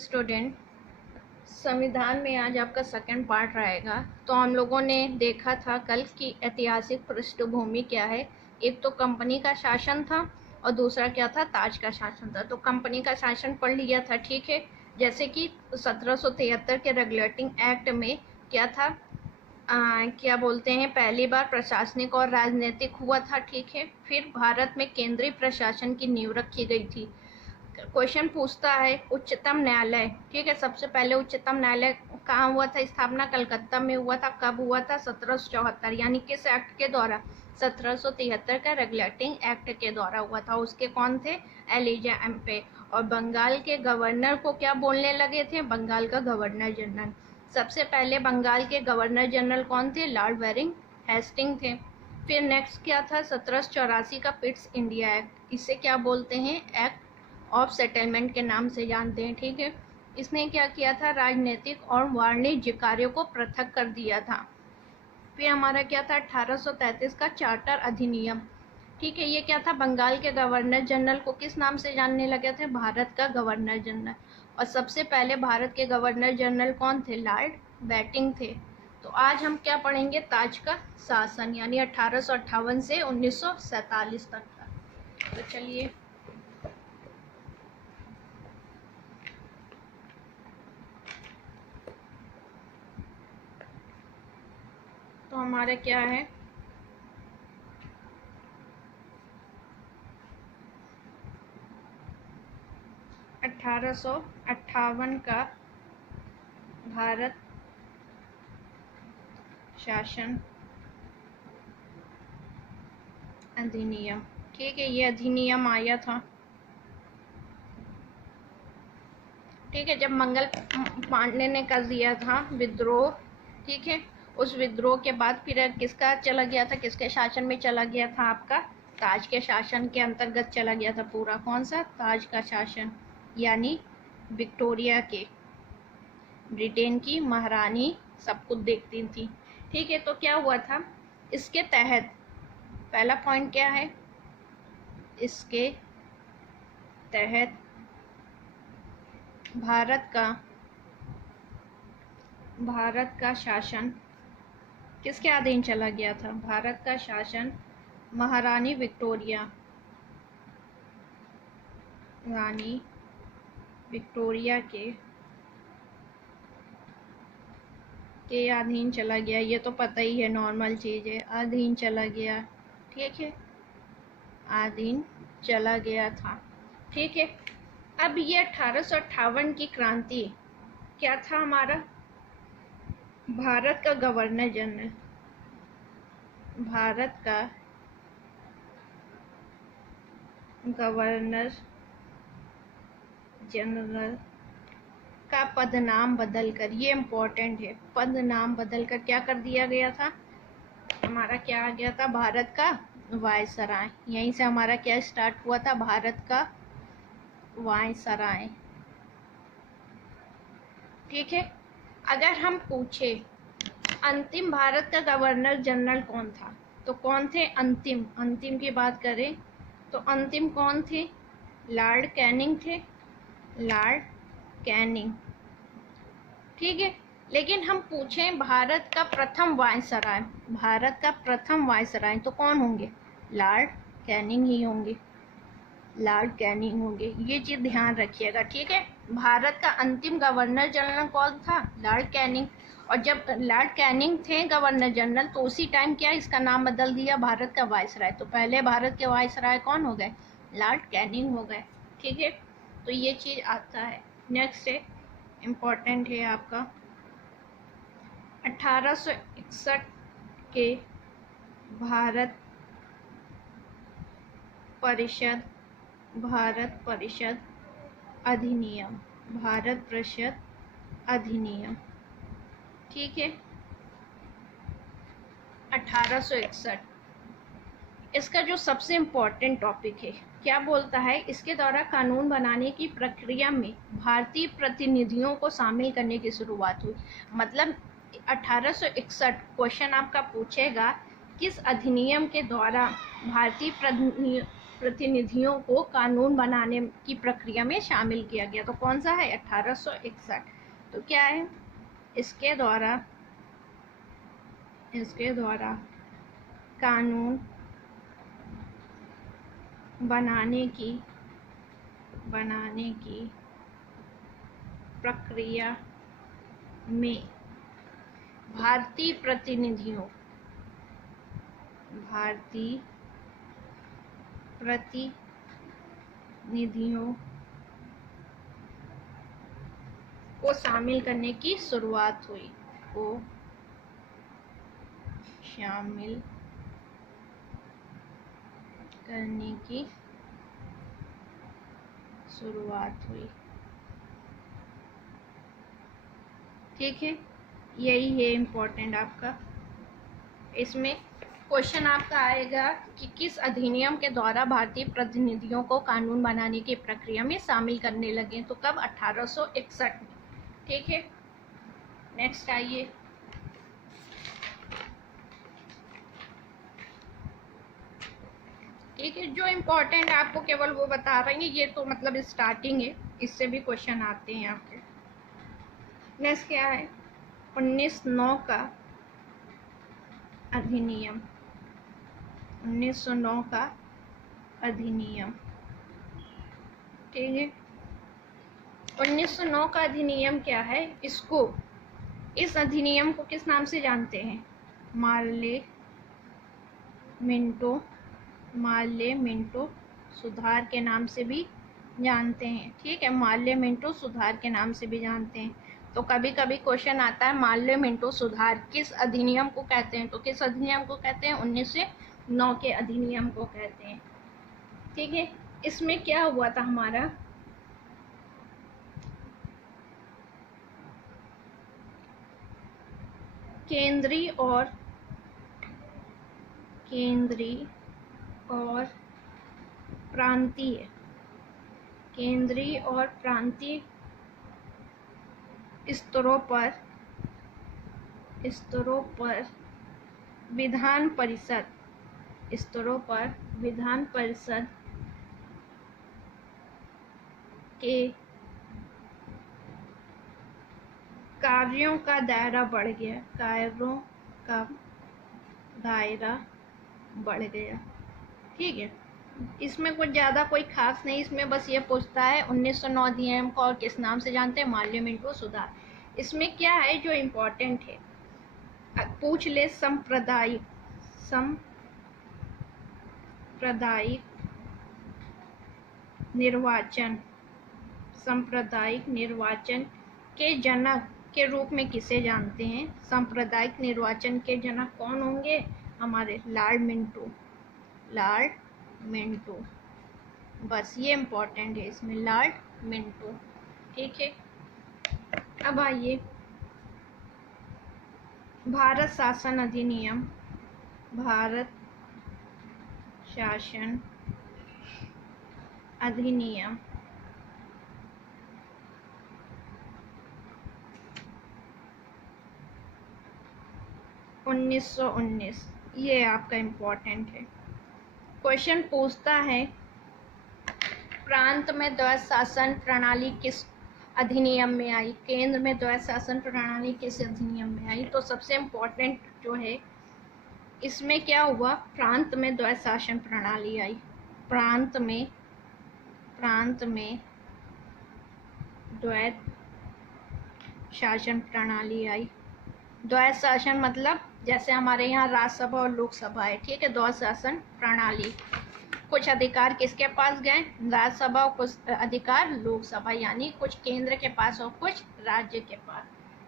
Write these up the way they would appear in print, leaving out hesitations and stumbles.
Student, संविधान में आज आपका सेकंड पार्ट रहेगा। तो हम लोगों ने देखा था कल की ऐतिहासिक पृष्ठभूमि क्या है। एक तो कंपनी का शासन था और दूसरा क्या था, ताज का शासन था। तो कंपनी का शासन पढ़ लिया था, ठीक है। जैसे कि 1773 के रेगुलेटिंग एक्ट में क्या था, क्या बोलते हैं, पहली बार प्रशासनिक और राजनीतिक हुआ था, ठीक है। फिर भारत में केंद्रीय प्रशासन की नींव रखी गई थी। क्वेश्चन पूछता है उच्चतम न्यायालय, ठीक है। सबसे पहले उच्चतम न्यायालय कहाँ हुआ था, स्थापना कलकत्ता में हुआ था। कब हुआ था, 1774, यानी किस एक्ट के द्वारा, 1773 का रेगुलेटिंग एक्ट के द्वारा हुआ था। उसके कौन थे, एलिजा एम्पे। और बंगाल के गवर्नर को क्या बोलने लगे थे, बंगाल का गवर्नर जनरल। सबसे पहले बंगाल के गवर्नर जनरल कौन थे, लॉर्ड वेरिंग हेस्टिंग थे। फिर नेक्स्ट क्या था, 1784 का पिट्स इंडिया एक्ट। इसे क्या बोलते हैं, एक्ट ऑफ सेटलमेंट के नाम से जानते हैं, ठीक है। इसने क्या किया था, राजनीतिक और वाणिज्य कार्यों को पृथक कर दिया था। फिर हमारा क्या था, 1833 का चार्टर अधिनियम, ठीक है। ये क्या था, बंगाल के गवर्नर जनरल को किस नाम से जानने लगे थे, भारत का गवर्नर जनरल। और सबसे पहले भारत के गवर्नर जनरल कौन थे, लॉर्ड बैटिंग थे। तो आज हम क्या पढ़ेंगे, ताज का शासन, यानी 1858 से 1947 तक का। तो चलिए, तो हमारा क्या है, अठारह सौ अट्ठावन का भारत शासन अधिनियम, ठीक है। ये अधिनियम आया था, ठीक है, जब मंगल पांडे ने कर दिया था विद्रोह, ठीक है। उस विद्रोह के बाद फिर किसका चला गया था, किसके शासन में चला गया था, आपका ताज के शासन के अंतर्गत चला गया था पूरा। कौन सा, ताज का शासन, यानी विक्टोरिया के, ब्रिटेन की महारानी सब कुछ देखती थी, ठीक है। तो क्या हुआ था, इसके तहत पहला पॉइंट क्या है, इसके तहत भारत का शासन किसके अधीन चला गया था, भारत का शासन महारानी विक्टोरिया, रानी विक्टोरिया के अधीन चला गया। ये तो पता ही है, नॉर्मल चीज है, अधीन चला गया, ठीक है, अधीन चला गया था, ठीक है। अब ये 1858 की क्रांति क्या था, हमारा भारत का गवर्नर जनरल, भारत का गवर्नर जनरल का पदनाम बदलकर, ये इम्पोर्टेंट है, पदनाम बदलकर क्या कर दिया गया था, हमारा क्या आ गया था, भारत का वायसराय। यहीं से हमारा क्या स्टार्ट हुआ था, भारत का वायसराय, ठीक है। अगर हम पूछे अंतिम भारत का गवर्नर जनरल कौन था, तो कौन थे अंतिम की बात करें तो अंतिम कौन थे, लॉर्ड कैनिंग थे, लॉर्ड कैनिंग, ठीक है। लेकिन हम पूछें भारत का प्रथम वायसराय, भारत का प्रथम वायसराय तो कौन होंगे, लॉर्ड कैनिंग ही होंगे, लॉर्ड कैनिंग होंगे। ये चीज ध्यान रखिएगा, ठीक है। भारत का अंतिम गवर्नर जनरल कौन था, लॉर्ड कैनिंग। और जब लॉर्ड कैनिंग थे गवर्नर जनरल, तो उसी टाइम क्या इसका नाम बदल दिया, भारत का वायसराय। तो पहले भारत के वायसराय कौन हो गए, लॉर्ड कैनिंग हो गए, ठीक है। तो ये चीज आता है। नेक्स्ट है, इम्पोर्टेंट है आपका, 1861 के भारत परिषद अधिनियम, भारत परिषद अधिनियम, ठीक है, 1861। इसका जो सबसे इम्पोर्टेंट टॉपिक है, क्या बोलता है, इसके द्वारा कानून बनाने की प्रक्रिया में भारतीय प्रतिनिधियों को शामिल करने की शुरुआत हुई। मतलब 1861 क्वेश्चन आपका पूछेगा, किस अधिनियम के द्वारा भारतीय प्रतिनिधियों को कानून बनाने की प्रक्रिया में शामिल किया गया। तो कौन सा है? 1861। तो क्या है? इसके द्वारा कानून बनाने की प्रक्रिया में भारतीय प्रतिनिधियों को शामिल करने की शुरुआत हुई। ठीक है, यही है इम्पोर्टेंट आपका। इसमें क्वेश्चन आपका आएगा कि किस अधिनियम के द्वारा भारतीय प्रतिनिधियों को कानून बनाने की प्रक्रिया में शामिल करने लगे। तो कब? 1861 में। ठीक है, नेक्स्ट आइए। ठीक है, जो इम्पोर्टेंट आपको केवल वो बता रहे हैं, ये तो मतलब स्टार्टिंग है, इससे भी क्वेश्चन आते हैं आपके। नेक्स्ट क्या है? 1909 का अधिनियम। 1909 का अधिनियम। ठीक है, 1909 का अधिनियम क्या है? इस अधिनियम को किस नाम से जानते हैं? मार्ले मिंटो सुधार के नाम से भी जानते हैं। ठीक है, मार्ले मिंटो सुधार के नाम से भी जानते हैं। तो कभी कभी क्वेश्चन आता है मार्ले मिंटो सुधार किस अधिनियम को कहते हैं? तो किस अधिनियम को कहते हैं? 1909 के अधिनियम को कहते हैं। ठीक है, इसमें क्या हुआ था हमारा? केंद्रीय और प्रांतीय स्तरों पर विधान परिषद के कार्यों का दायरा बढ़ गया। ठीक है, इसमें कुछ ज़्यादा कोई खास नहीं, इसमें बस ये पूछता है 1909 अधिनियम को और किस नाम से जानते हैं? मार्ले मिंटो सुधार। इसमें क्या है जो इम्पोर्टेंट है? पूछ ले सांप्रदायिक निर्वाचन के जनक के रूप में किसे जानते हैं? सांप्रदायिक निर्वाचन के जनक कौन होंगे? हमारे लॉर्ड मिंटो। बस ये इम्पोर्टेंट है इसमें, लॉर्ड मिंटो। ठीक है, अब आइए भारत शासन अधिनियम। 1919, ये आपका इम्पोर्टेंट है। क्वेश्चन पूछता है प्रांत में द्वैध शासन प्रणाली किस अधिनियम में आई? केंद्र में द्वैध शासन प्रणाली किस अधिनियम में आई? तो सबसे इम्पोर्टेंट जो है इसमें क्या हुआ? प्रांत में द्वैध शासन प्रणाली आई। प्रांत में द्वैध शासन प्रणाली आई। द्वैध शासन मतलब जैसे हमारे यहाँ राज्यसभा और लोकसभा है। ठीक है, द्वैध शासन प्रणाली। कुछ अधिकार किसके पास गए? राज्यसभा, और कुछ अधिकार लोकसभा, यानी कुछ केंद्र के पास और कुछ राज्य के पास।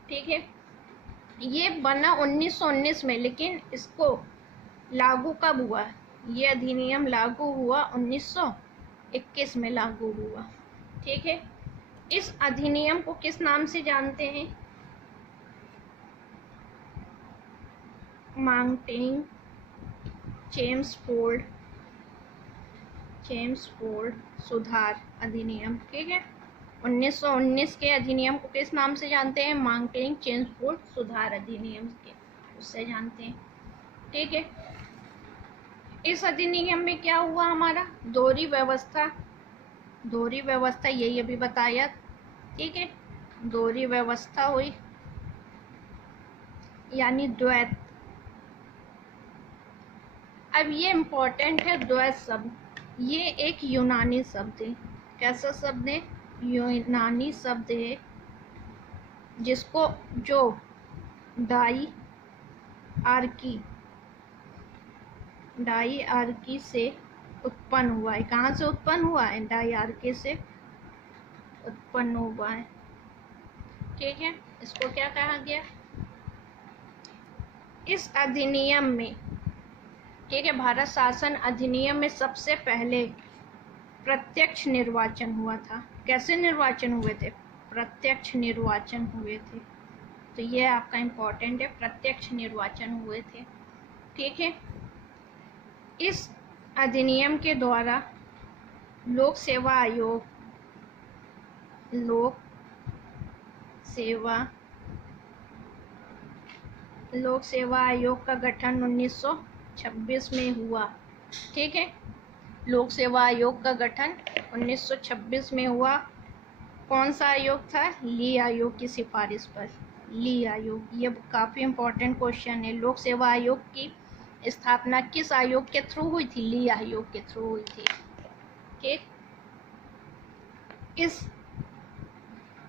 ठीक है, ये बना 1919 में, लेकिन इसको लागू कब हुआ? ये अधिनियम लागू हुआ 1921 में लागू हुआ। ठीक है, इस अधिनियम को किस नाम से जानते हैं? मार्टिन चेम्सफोर्ड सुधार अधिनियम। ठीक है, 1919 के अधिनियम को किस नाम से जानते हैं? मार्टिन चेम्सफोर्ड सुधार अधिनियम के उससे जानते हैं। ठीक है, इस अधिनियम में क्या हुआ हमारा, दोहरी व्यवस्था, दोहरी व्यवस्था यही अभी बताया, ठीक है, दोहरी व्यवस्था हुई यानी द्वैत। अब ये इम्पोर्टेंट है, द्वैत शब्द ये एक यूनानी शब्द है। कैसा शब्द है, यूनानी शब्द है, जिसको जो डाई आर्की से उत्पन्न हुआ है। कहाँ से उत्पन्न हुआ है, डाई आर्की से उत्पन्न हुआ है, ठीक है। इसको क्या कहा गया, इस अधिनियम में, ठीक है, भारत शासन अधिनियम में सबसे पहले प्रत्यक्ष निर्वाचन हुआ था। कैसे निर्वाचन हुए थे, प्रत्यक्ष निर्वाचन हुए थे। तो ये आपका इम्पोर्टेंट है, प्रत्यक्ष निर्वाचन हुए थे, ठीक है। इस अधिनियम के द्वारा लोक सेवा आयोग का गठन 1926 में हुआ, ठीक है। लोक सेवा आयोग का गठन 1926 में हुआ। कौन सा आयोग था, ली आयोग की सिफारिश पर, ली आयोग। ये काफ़ी इम्पोर्टेंट क्वेश्चन है। लोक सेवा आयोग की स्थापना किस आयोग के थ्रू हुई थी, ली आयोग के थ्रू हुई थी, ठीक। इस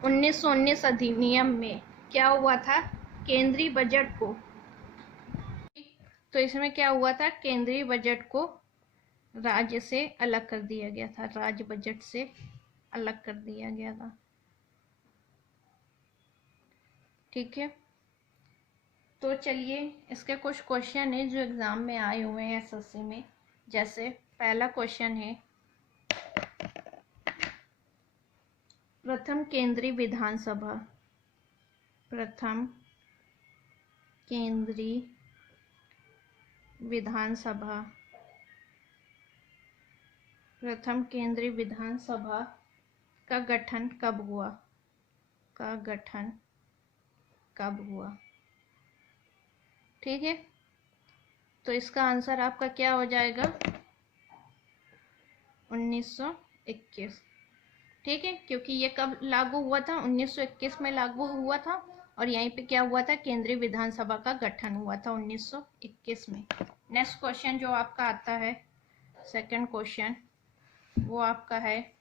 1919 अधिनियम में क्या हुआ था, केंद्रीय बजट को, तो इसमें क्या हुआ था, केंद्रीय बजट को राज्य से अलग कर दिया गया था, राज्य बजट से अलग कर दिया गया था, ठीक है। तो चलिए इसके कुछ क्वेश्चन है जो एग्जाम में आए हुए हैं एसएससी में। जैसे पहला क्वेश्चन है, प्रथम केंद्रीय विधानसभा का गठन कब हुआ, ठीक है। तो इसका आंसर आपका क्या हो जाएगा, 1921, ठीक है। क्योंकि ये कब लागू हुआ था, 1921 में लागू हुआ था। और यहीं पे क्या हुआ था, केंद्रीय विधानसभा का गठन हुआ था 1921 में। नेक्स्ट क्वेश्चन जो आपका आता है, सेकंड क्वेश्चन, वो आपका है,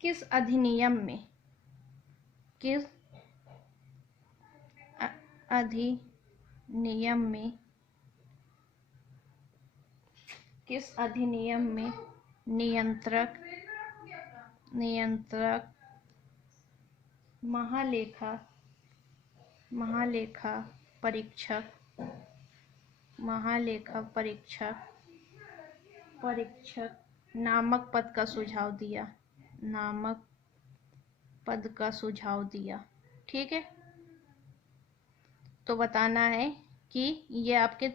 किस अधिनियम में नियंत्रक महालेखा परीक्षक नामक पद का सुझाव दिया, ठीक है। तो बताना है कि ये आपके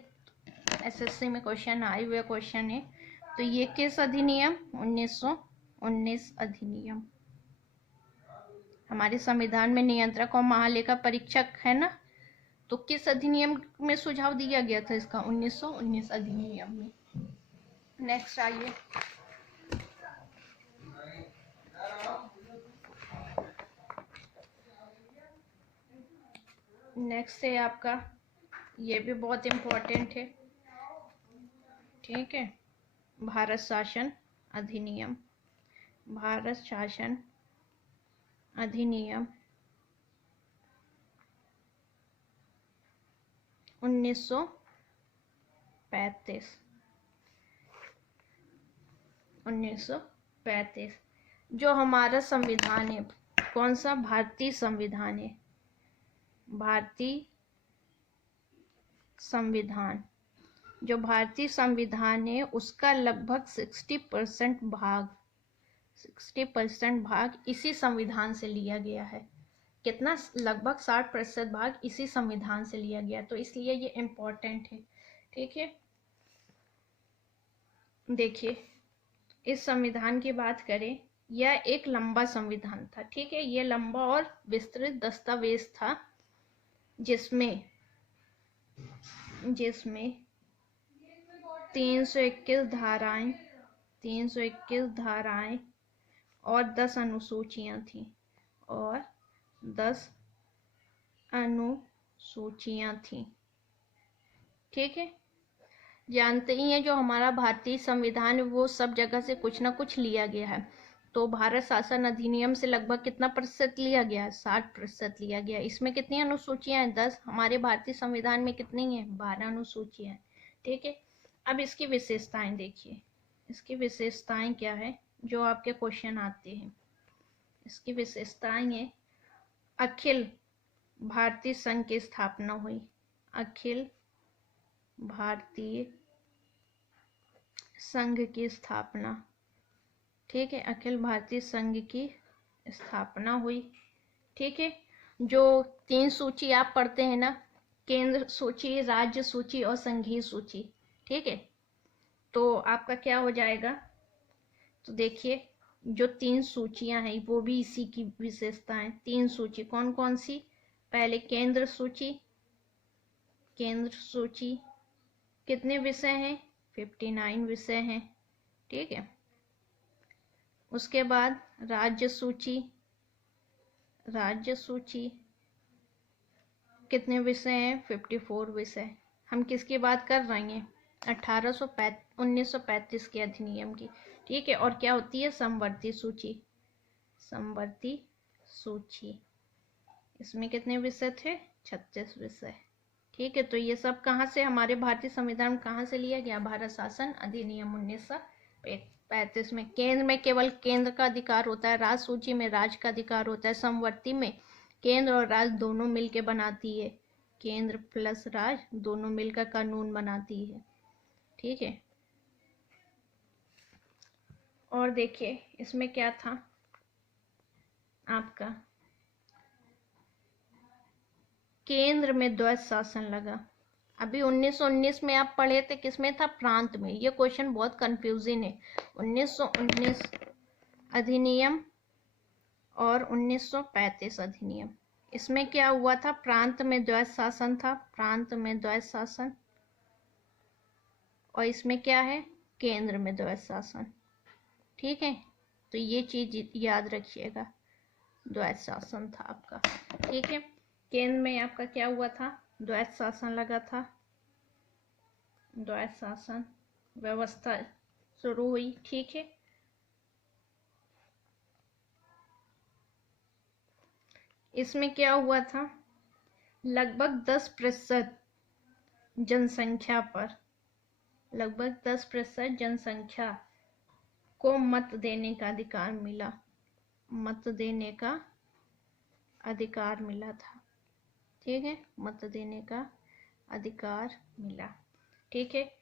एसएससी में क्वेश्चन आए हुए क्वेश्चन है। तो ये किस अधिनियम, 1919 अधिनियम। हमारे संविधान में नियंत्रक और महालेखा परीक्षक है ना, तो किस अधिनियम में सुझाव दिया गया था इसका, 1919 अधिनियम में। नेक्स्ट आइए, नेक्स्ट है आपका, ये भी बहुत इम्पोर्टेंट है, ठीक है, भारत शासन अधिनियम 1935। जो हमारा संविधान है, कौन सा, भारतीय संविधान है, भारतीय संविधान। जो भारतीय संविधान है उसका लगभग 60% भाग इसी संविधान से लिया गया है। कितना, लगभग 60% भाग इसी संविधान से लिया गया, तो इसलिए ये इम्पोर्टेंट है, ठीक है। देखिए, इस संविधान की बात करें, यह एक लंबा संविधान था, ठीक है। ये लंबा और विस्तृत दस्तावेज था, जिसमें जिसमें 321 धाराएं 321 धाराएं और 10 अनुसूचियां थीं और 10 अनुसूचियां थीं। ठीक है, जानते ही हैं जो हमारा भारतीय संविधान है वो सब जगह से कुछ ना कुछ लिया गया है। तो भारत शासन अधिनियम से लगभग कितना प्रतिशत लिया गया है? 60% लिया गया। इसमें कितनी अनुसूचियां हैं? 10। हमारे भारतीय संविधान में कितनी है? 12 अनुसूचियां हैं। ठीक है, अब इसकी विशेषताएं देखिए। इसकी विशेषताएं क्या है जो आपके क्वेश्चन आते हैं? इसकी विशेषताएं है अखिल भारतीय संघ की स्थापना हुई। अखिल भारतीय संघ की स्थापना। ठीक है, अखिल भारतीय संघ की स्थापना हुई। ठीक है, जो 3 सूची आप पढ़ते हैं ना, केंद्र सूची, राज्य सूची और संघीय सूची। ठीक है, तो आपका क्या हो जाएगा? तो देखिए जो 3 सूचियां हैं वो भी इसी की विशेषताएं। 3 सूची कौन कौन सी? पहले केंद्र सूची। केंद्र सूची कितने विषय हैं? 59 विषय हैं। ठीक है, उसके बाद राज्य सूची। राज्य सूची कितने विषय हैं? 54 विषय। हम किसकी बात कर रहे हैं? 1935 के अधिनियम की। ठीक है, और क्या होती है? समवर्ती सूची। समवर्ती सूची, इसमें कितने विषय थे? 36 विषय। ठीक है, तो ये सब कहाँ से, हमारे भारतीय संविधान कहाँ से लिया गया? भारत शासन अधिनियम 1935 में। केंद्र में केवल केंद्र का अधिकार होता है, राज्य सूची में राज्य का अधिकार होता है, समवर्ती में केंद्र और राज्य दोनों मिलकर बनाती है, केंद्र प्लस राज्य दोनों मिलकर कानून बनाती है। ठीक है, और देखिए इसमें क्या था आपका, केंद्र में द्वैध शासन लगा। अभी 1919 में आप पढ़े थे, किसमें था? प्रांत में। ये क्वेश्चन बहुत कंफ्यूजिंग है। 1919 अधिनियम और 1935 अधिनियम, इसमें क्या हुआ था? प्रांत में द्वैध शासन था, प्रांत में द्वैध शासन, और इसमें क्या है? केंद्र में द्वैध शासन। ठीक है, तो ये चीज याद रखिएगा, द्वैध शासन था आपका। ठीक है, केंद्र में आपका क्या हुआ था? द्वैध शासन लगा था, द्वैध शासन व्यवस्था शुरू हुई। ठीक है, इसमें क्या हुआ था? लगभग 10% जनसंख्या पर, लगभग 10% जनसंख्या को मत देने का अधिकार मिला। मत देने का अधिकार मिला था। ठीक है, मत देने का अधिकार मिला। ठीक है,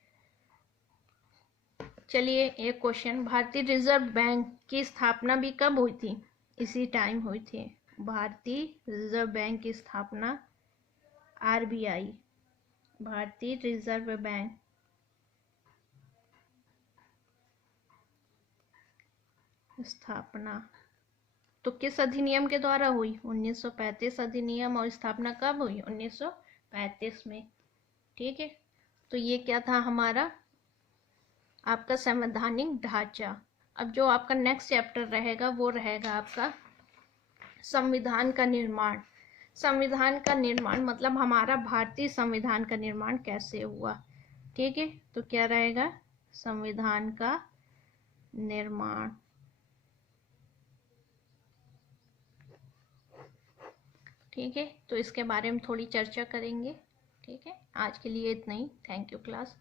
चलिए एक क्वेश्चन, भारतीय रिजर्व बैंक की स्थापना भी कब हुई थी? इसी टाइम हुई थी। भारतीय रिजर्व बैंक की स्थापना, आरबीआई, भारतीय रिजर्व बैंक स्थापना तो किस अधिनियम के द्वारा हुई? 1935 अधिनियम। और स्थापना कब हुई? 1935 में। ठीक है, तो ये क्या था हमारा आपका संवैधानिक ढांचा। अब जो आपका नेक्स्ट चैप्टर रहेगा वो रहेगा आपका संविधान का निर्माण। संविधान का निर्माण मतलब हमारा भारतीय संविधान का निर्माण कैसे हुआ। ठीक है, तो क्या रहेगा? संविधान का निर्माण। ठीक है, तो इसके बारे में थोड़ी चर्चा करेंगे। ठीक है, आज के लिए इतना ही। Thank you class.